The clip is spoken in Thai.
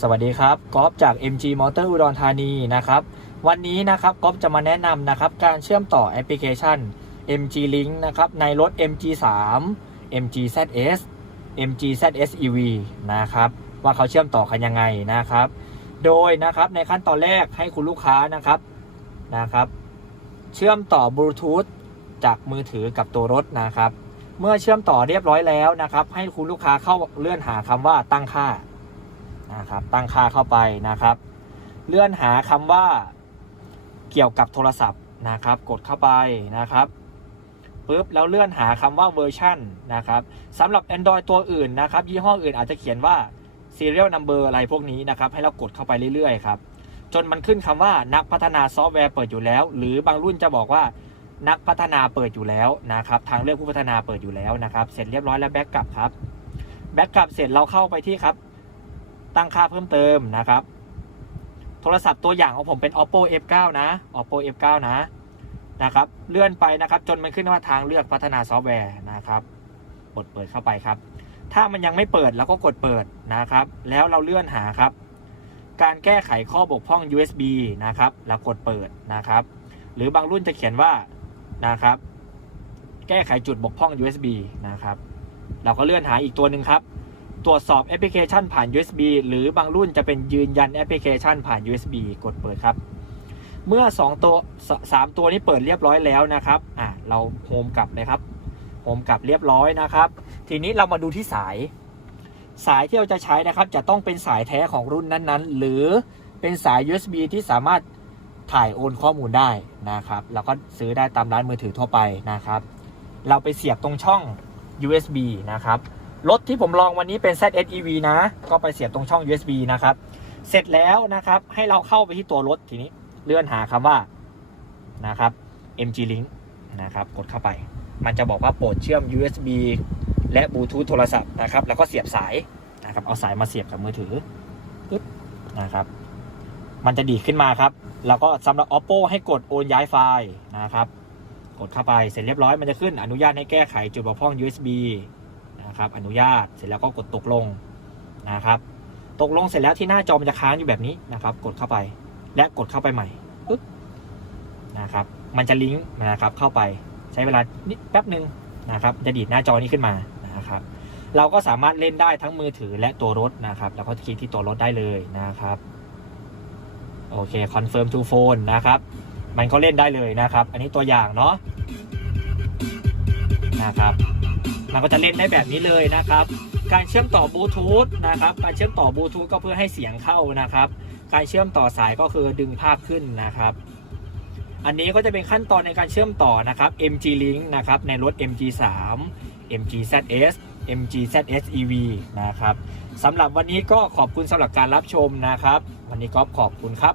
สวัสดีครับก๊อฟจาก MG Motor อุดรธานีนะครับวันนี้นะครับก๊อฟจะมาแนะนำนะครับการเชื่อมต่อแอปพลิเคชัน MG Link นะครับในรถ MG 3 MG ZS MG ZS EV นะครับว่าเขาเชื่อมต่อกันยังไงนะครับ โดยนะครับในขั้นตอนแรกให้คุณลูกค้านะครับนะครับ เชื่อมต่อบลูทูธจากมือถือกับตัวรถนะครับ เมื่อเชื่อมต่อเรียบร้อยแล้วนะครับ ให้คุณลูกค้าเข้าเลื่อนหาคำว่าตั้งค่า นะครับตั้งค่าเข้าไปนะครับ เลื่อนหาคำว่าเกี่ยวกับโทรศัพท์นะครับ กดเข้าไปนะครับปุ๊บแล้วเลื่อนหาคำว่าเวอร์ชันนะครับสำหรับ Android ตัวอื่นนะครับ ยี่ห้ออื่นอาจจะเขียนว่า serial number อะไรพวกนี้นะครับ ให้เรากดเข้าไปเรื่อยๆครับ จนมันขึ้นคำว่านักพัฒนาซอฟต์แวร์เปิดอยู่แล้ว หรือบางรุ่นจะบอกว่านักพัฒนาเปิดอยู่แล้วนะครับ ทางเลือกผู้พัฒนาเปิดอยู่แล้วนะครับ เสร็จเรียบร้อยแล้วแบ็กกลับครับแบ็กกลับเสร็จเราเข้าไปที่ครับ ตั้งค่าเพิ่มเติมนะครับ โทรศัพท์ตัวอย่างของผมเป็น oppo f9 นะ oppo f9 นะนะครับ เลื่อนไปนะครับ จนมันขึ้นว่าทางเลือกพัฒนาซอฟต์แวร์นะครับกดเปิดเข้าไปครับ ถ้ามันยังไม่เปิดเราก็กดเปิดนะครับ แล้วเราเลื่อนหาครับ การแก้ไขข้อบกพร่อง USB นะครับแล้วกดเปิดนะครับ หรือบางรุ่นจะเขียนว่านะครับ แก้ไขจุดบกพร่อง USB นะครับ เราก็เลื่อนหาอีกตัวหนึ่งครับ ตรวจสอบแอปพลิเคชันผ่าน USB หรือบางรุ่นจะเป็นยืนยันแอปพลิเคชันผ่าน USB กดเปิดครับ เมื่อ 2 ตัวสามตัวนี้เปิดเรียบร้อยแล้วนะครับอะเราโฮมกลับเลยครับโฮมกลับเรียบร้อยนะครับ ทีนี้เรามาดูที่สาย สายที่เราจะใช้นะครับ จะต้องเป็นสายแท้ของรุ่นนั้นๆ หรือเป็นสาย USB ที่สามารถถ่ายโอนข้อมูลได้นะครับแล้วก็ซื้อได้ตามร้านมือถือทั่วไปนะครับ เราไปเสียบตรงช่อง USB นะครับ รถที่ผมลองวันนี้เป็น ZS EV นะ ก็ไปเสียบตรงช่อง USB นะครับ เสร็จแล้วนะครับ ให้เราเข้าไปที่ตัวรถทีนี้ เลื่อนหาคำว่านะครับ MG Link นะครับ กดเข้าไป มันจะบอกว่าโปรดเชื่อม USB และบลูทูธโทรศัพท์นะครับ แล้วก็เสียบสายนะครับ เอาสายมาเสียบกับมือถือปึ๊บนะครับ มันจะดีขึ้นมาครับ แล้วก็สำหรับ Oppo ให้กดโอนย้ายไฟล์นะครับ กดเข้าไป เสร็จเรียบร้อย มันจะขึ้นอนุญาตให้แก้ไขจุดบกพร่อง USB นะครับ อนุญาตเสร็จแล้วก็กดตกลงนะครับ ตกลงเสร็จแล้วที่หน้าจอมันจะค้างอยู่แบบนี้นะครับ กดเข้าไปและกดเข้าไปใหม่ปึ๊บนะครับ มันจะลิงก์นะครับเข้าไปใช้เวลานิดแป๊บหนึ่งนะครับจะดีดหน้าจอนี้ขึ้นมานะครับ เราก็สามารถเล่นได้ทั้งมือถือและตัวรถนะครับ แล้วก็คลิกที่ตัวรถได้เลยนะครับโอเค confirm to phone นะครับ มันก็เล่นได้เลยนะครับ อันนี้ตัวอย่างเนาะนะครับ มันก็จะเล่นได้แบบนี้เลยนะครับ การเชื่อมต่อบลูทูธนะครับ การเชื่อมต่อบลูทูธก็เพื่อให้เสียงเข้านะครับ การเชื่อมต่อสายก็คือดึงภาพขึ้นนะครับ อันนี้ก็จะเป็นขั้นตอนในการเชื่อมต่อนะครับ MG Link นะครับในรถ MG 3 MG ZS MG ZS EV นะครับสำหรับวันนี้ก็ขอบคุณสำหรับการรับชมนะครับ วันนี้ก็ขอบคุณครับ